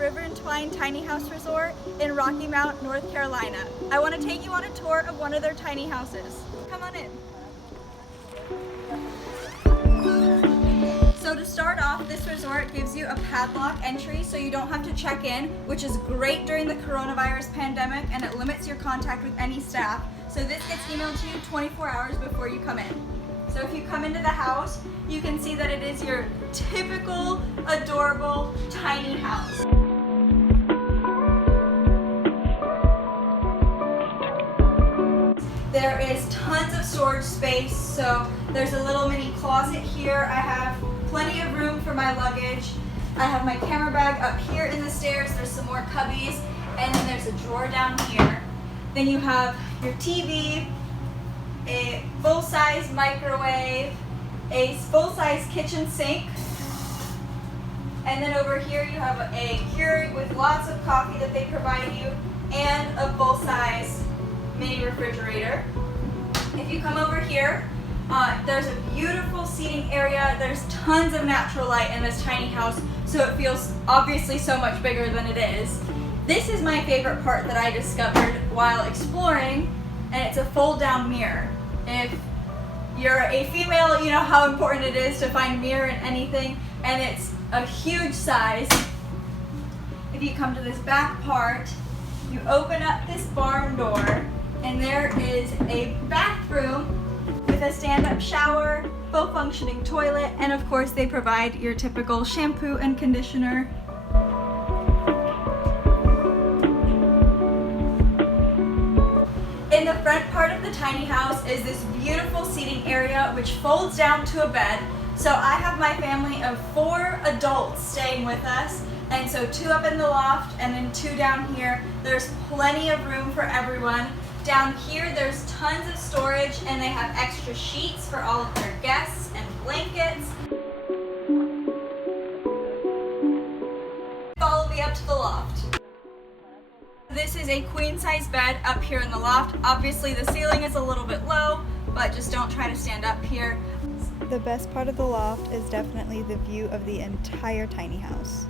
River and Twine Tiny House Resort in Rocky Mount, North Carolina. I want to take you on a tour of one of their tiny houses. Come on in. So to start off, this resort gives you a padlock entry so you don't have to check in, which is great during the coronavirus pandemic, and it limits your contact with any staff. So this gets emailed to you 24 hours before you come in. So if you come into the house, you can see that it is your typical, adorable, tiny house. There is tons of storage space, so there's a little mini closet here. I have plenty of room for my luggage. I have my camera bag up here in the stairs. There's some more cubbies, and then there's a drawer down here. Then you have your TV, a full-size microwave, a full-size kitchen sink, and then over here you have a Keurig with lots of coffee that they provide you, and a full-size mini refrigerator. If you come over here, there's a beautiful seating area. There's tons of natural light in this tiny house, so it feels obviously so much bigger than it is. This is my favorite part that I discovered while exploring, and it's a fold-down mirror. If you're a female, you know how important it is to find mirror in anything, and it's a huge size. If you come to this back part, you open up this barn door, and there is a bathroom with a stand-up shower, full functioning toilet, and of course they provide your typical shampoo and conditioner. In the front part of the tiny house is this beautiful seating area which folds down to a bed. So I have my family of 4 adults staying with us, and so 2 up in the loft and then 2 down here. There's plenty of room for everyone. Down here there's tons of storage, and they have extra sheets for all of their guests and blankets. Follow me up to the loft. This is a queen-size bed up here in the loft. Obviously the ceiling is a little bit low, but just don't try to stand up here. The best part of the loft is definitely the view of the entire tiny house.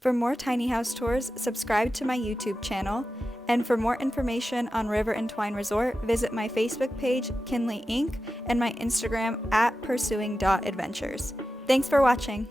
For more tiny house tours, subscribe to my YouTube channel, and for more information on River and Twine Resort, visit my Facebook page, Kinley Inc., and my Instagram @pursuing.adventures. Thanks for watching.